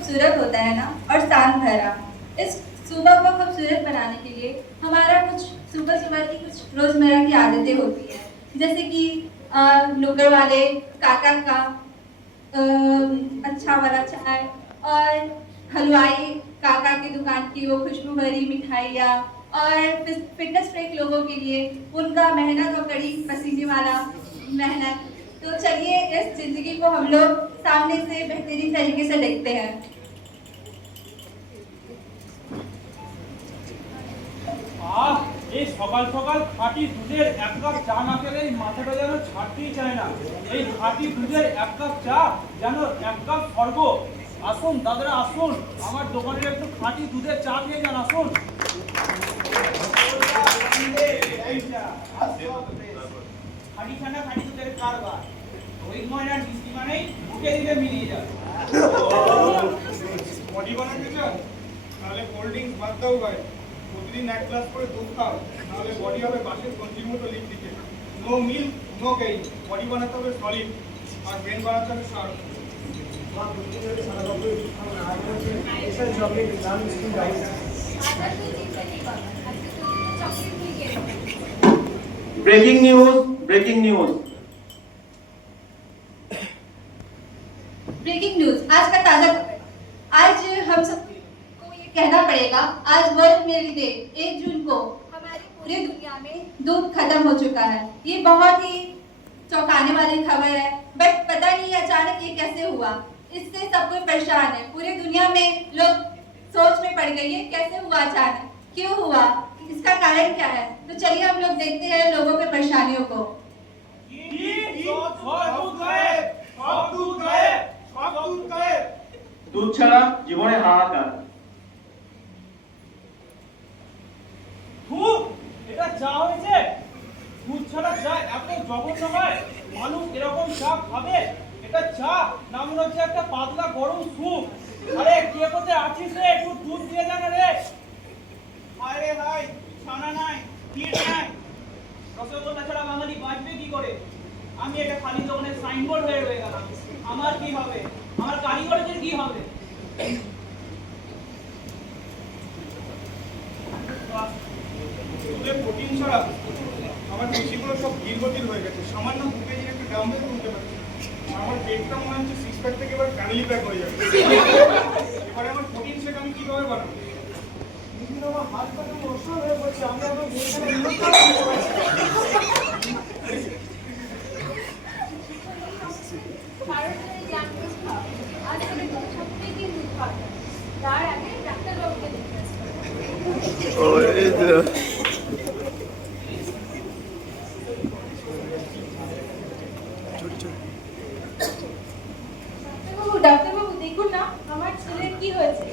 खूबसूरत होता है ना, और शांत भरा। इस सुबह को खूबसूरत बनाने के लिए हमारा कुछ सुबह सुबह की कुछ रोजमर्रा की आदतें होती है, जैसे कि नुक्कड़ वाले काका का अच्छा वाला चाय, और हलवाई काका की दुकान की वो खुशबू भरी मिठाइयाँ, और फिटनेस फ्रीक लोगों के लिए उनका मेहनत और कड़ी पसीने वाला मेहनत। तो चलिए इस जिंदगी को हम लोग सामने से बेहतरीन तरीके से देखते हैं। এই সকাল সকাল খাঁটি দুধের এক কাপ চা না খেলে মাথাটা যেন ছাড়তেই চায় না। এই খাঁটি দুধের এক কাপ চা যেন এক কাপ স্বর্গ। আসুন দাদারা আসুন, আমার দোকানের একটু খাঁটি দুধের চা খেয়ে যান, আসুন। খাঁটি ঠান্ডা খাঁটি দুধের কারবার, ওই ময়নার মিষ্টি মানেই মুখে দিলে মিলিয়ে যাবে। বডি বানাতে চাও তাহলে কোল্ড ড্রিঙ্কস বাদ দাও ভাই, প্রতিদিন এক গ্লাস করে দুধ খাও, তাহলে বডি হবে বাসের কঞ্চির মতো লিপলিকে। No milk no gain, body বানাতে হবে সলিড, আর ব্রেন বানাতে হবে sharp. Breaking news, breaking news. Breaking news, आज का ताजा खबर। आज हम सबको ये कहना पड़ेगा, आज वर्ल्ड मेरी डे 1 जून को हमारी पूरी दुनिया में दूध खत्म हो चुका है। ये बहुत ही चौंकाने वाली खबर है, बट पता नहीं अचानक ये कैसे हुआ। इससे सब कोई परेशान है, पूरी दुनिया में लोग सोच में पड़ गए ये कैसे हुआ, अचानक क्यों हुआ, इसका कारण क्या है। तो चलिए हम लोग देखते हैं लोगों की परेशानियों को। দুধ ছাড়া জীবনে হাহাকার। এটা চা হয়েছে? দুধ ছাড়া চা এত জঘন্য হয়? মানুষ এরকম চা খাবে? এটা চা না, মনে হচ্ছে একটা পাতলা গরম স্যুপ। আরে কে কোথায় আছিস রে, একটু দুধ দিয়ে যা না রে। আরে ভাই, ছানা নাই, ক্ষীর নাই, রসগোল্লা ছাড়া বাঙালি বাঁচবে কি করে? আমি এটা খালি দোকানের সাইনবোর্ড হয়ে রয়ে গেলাম। আমার কি হবে? আমার কারিগরদের কি হবে? দুধের প্রোটিন ছাড়া আমার পেশিগুলো সব ধীরগতির হয়ে গেছে, সামান্য 2 কেজির একটু ডাম্বেল তুলতে পারছি। আমার পেটটা মনে হচ্ছে 6 প্যাক থেকে এবার ফ্যামিলি প্যাক হয়ে যাবে। এবারে আমার প্রোটিন শেক আমি কিভাবে বানাবো? আমার হাত পাটা অসর হয়ে পড়ছে, আমি এখন ডাক্তারবাবু দেখুন না, আমার ছেলের কি হয়েছে।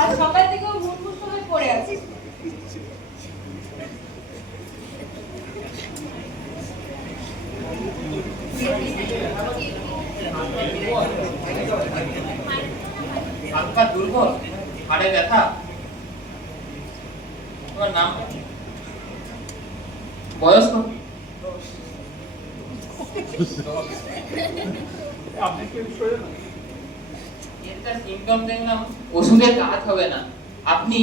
আজ সকাল থেকে ও মুখস্থ হয়ে পড়ে আছে। হালকা দুর্বল, হাড়ে ব্যথা। তোমার নাম? বয়স কত? এর সিমটম দেখলাম ওষুধের কাজ হবে না। আপনি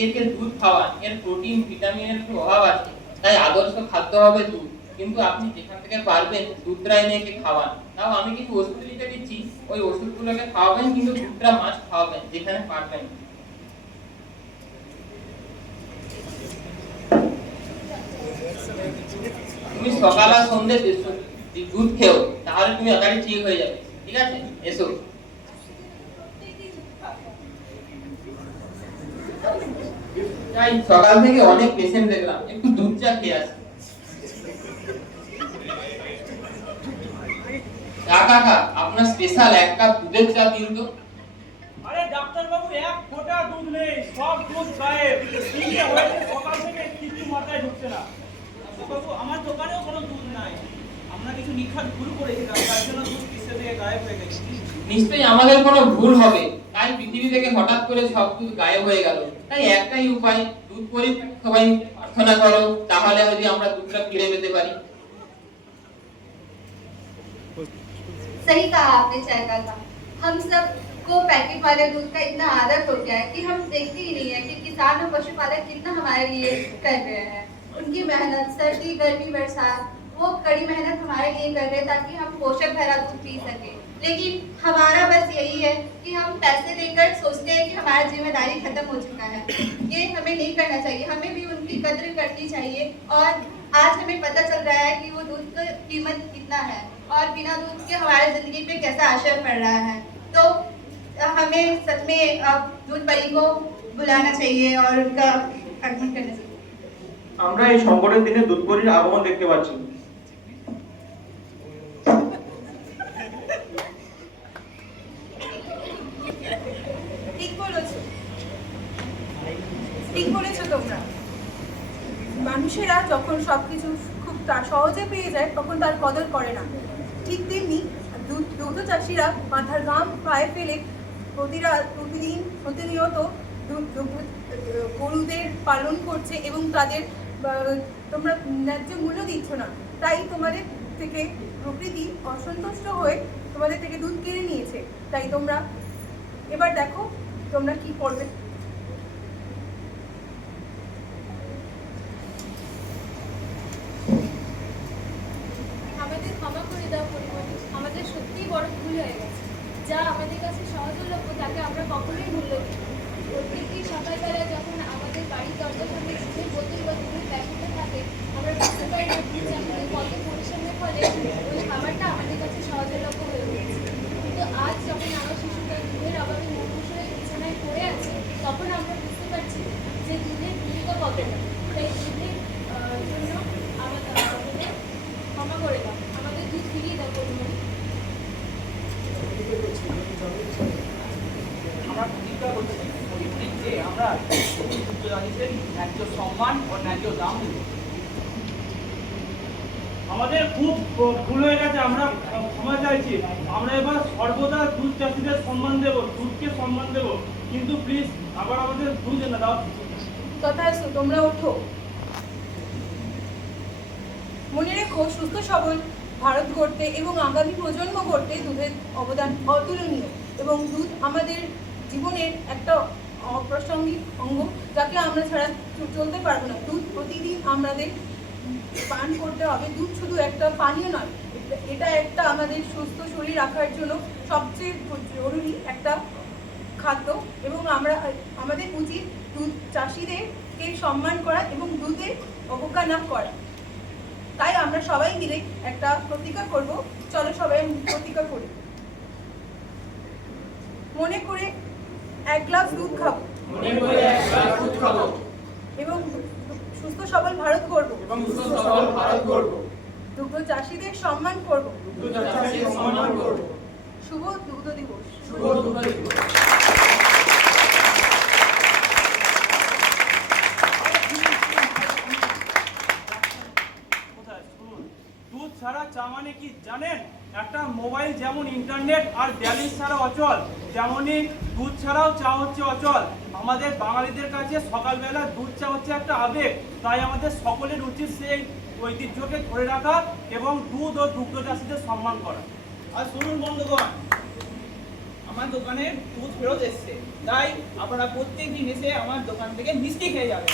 এরকে দুধ খাওয়ান, এর প্রোটিন ভিটামিনের একটু অভাব আছে, তাই আদর্শ খাদ্য হবে দুধ। কিন্তু আপনি যেখান থেকে পারবেন দুধটা এনে একে খাওয়ান। তাও আমি কিছু ওষুধ লিখে দিচ্ছি, ওই ওষুধগুলোকে খাওয়াবেন, কিন্তু দুধটা মাছ খাওয়াবেন যেখানে পারবেন। তুমি সকাল আর সন্ধ্যে দুধ খেও, তাহলে তুমি আকারে ঠিক হয়ে যাবে। ঠিক আছে, এসো। তাই সকাল থেকে অনেক পেশেন্ট দেখলাম, একটু দুধ চা খেয়ে আসি। কাকা, আপনার স্পেশাল 1 কাপ দুধের চা দিন তো। আরে ডাক্তার বাবু, 1 ফোঁটা দুধ নেই, সব দুধ গায়েব। কি যে হয়েছে সকাল থেকে কিছু মাথায় ঢুকছে না। বাবু, আমার দোকানেও কোনো দুধ নাই। আমরা কিছু নিখাত ভুল করেছিলাম, তার জন্য দুধ পিছে দিয়ে গায়েব হয়ে গেছে। নিশ্চয়ই আমাদের কোনো ভুল হবে, তাই পৃথিবী থেকে হঠাৎ করে সব দুধ গায়েব হয়ে গেল। তাই একটাই উপায়, দুধ পরীক্ষা সবাই প্রার্থনা করো, তাহলে যদি আমরা দুধটা ফিরে পেতে পারি। सही कहा आपने चाय काका, हम सबको को पैकेट वाले दूध का इतना आदत हो गया है कि हम देखते ही नहीं है कि किसान और पशुपालक कितना हमारे लिए कर रहे हैं। उनकी मेहनत, सर्दी गर्मी बरसात, वो कड़ी मेहनत हमारे लिए कर रहे हैं ताकि हम पोषक भरा दूध पी सकें। लेकिन हमारा बस यही है कि हम पैसे देकर सोचते हैं कि हमारी जिम्मेदारी खत्म हो चुका है। ये हमें नहीं करना चाहिए, हमें भी उनकी कद्र करनी चाहिए। और आज हमें पता चल रहा है कि वो दूध का कीमत कितना है और बिना दूध के हमारे ज़िंदगी पे कैसा असर पड़ रहा है। तो हमें सच में अब दूध बड़ी को बुलाना चाहिए और उनका आगमन करना चाहिए। আমরা এই সংকটের দিনে দুধপরির আগমন দেখতে পাচ্ছি। ঠিক বলেছো, ঠিক বলেছো তোমরা। মানুষেরা যখন সবকিছু খুব সহজে পেয়ে যায় তখন তার কদর করে না। ঠিক তেমনি দুগ্ধ চাষিরা মাথার ঘাম পায়ে ফেলে প্রতিনিয়ত গরুদের পালন করছে এবং তাদের তোমরা ন্যায্য মূল্য দিচ্ছ না। তাই তোমাদের থেকে প্রকৃতি অসন্তুষ্ট হয়ে তোমাদের থেকে দুধ কিনে নিয়েছে। তাই তোমরা এবার দেখো তোমরা কি করবে। আমাদের ক্ষমা করে দাও পরিমণি, আমাদের সত্যিই বড় ভুল হয়ে গেছে। যা আমাদের কাছে সহজলভ্য তাকে আমরা কখনোই মূল্য দিই না। প্রত্যেকটি সকালবেলা যখন আমাদের বাড়ির দরজার সামনে দুধের বোতল বা দুধের প্যাকেটে থাকে, আমরা বুঝতে পারি না দুধ চাষিদের কত পরিশ্রমের ফলে ওই খাবারটা আমাদের কাছে সহজলভ্য হয়ে উঠেছে। কিন্তু আজ যখন আমার শিশুরা দুধের অভাবে মুমূর্ষু হয়ে বিছানায় পড়ে আছে, তখন আমরা বুঝতে পারছি যে দুধের ভূমিকা কতটা। তাই দুধের জন্য আমাদের ক্ষমা করে দাও, আমাদের দুধ ফিরিয়ে দাও পরিমণি। আমরা প্রতিজ্ঞা করছি পরিমণি যে আমরা দুগ্ধ চাষীদের ন্যায্য সম্মান ও ন্যায্য দাম দেব। আমাদের খুব ভুল হয়ে গেছে, আমরা ক্ষমা চাইছি। আমরা এবার সর্বদা দুধ চাষীদের সম্মান দেব, দুধকে সম্মান দেব। কিন্তু প্লিজ আবার আমাদের দুধ এনে দাও। তথাস্তু, তোমরা ওঠো। মনে রেখো, সুস্থ সবল ভারত গড়তে এবং আগামী প্রজন্ম গড়তে দুধের অবদান অতুলনীয় এবং দুধ আমাদের জীবনের একটা অপ্রাসঙ্গিক অঙ্গ, যাকে আমরা ছাড়া চলতে পারবো না। দুধ প্রতিদিন আমাদের পান করতে হবে। দুধ শুধু একটা পানীয় নয়, এটা একটা আমাদের সুস্থ শরীর রাখার জন্য সবচেয়ে জরুরি একটা খাদ্য। এবং আমাদের উচিত দুধ চাষিদেরকে সম্মান করা এবং দুধের অবজ্ঞা না করা। তাই আমরা সবাই মিলে একটা প্রতিজ্ঞা করব। চলো সবাই প্রতিজ্ঞা করি। মনে করে 1 গ্লাস দুধ খাবো এবং সুস্থ সবল ভারত গড়বো। দুগ্ধ চাষীদের সম্মান করব। শুভ দুগ্ধ দিবস। দুধ ছাড়া চা মানে কি জানেন? একটা মোবাইল যেমন ইন্টারনেট আর ব্যালেন্স ছাড়া অচল, তেমনি দুধ ছাড়াও চা হচ্ছে অচল। আমাদের বাঙালিদের কাছে সকালবেলা দুধ চা হচ্ছে একটা আবেগ। তাই আমাদের সকলের উচিত সেই ঐতিহ্যকে ধরে রাখা এবং দুধ ও দুগ্ধ চাষীদের সম্মান করা। আর শুনুন বন্ধুগণ, আমার দোকানে দুধ ফেরত এসছে, তাই আপনারা প্রত্যেক দিন এসে আমার দোকান থেকে মিষ্টি খেয়ে যাবেন।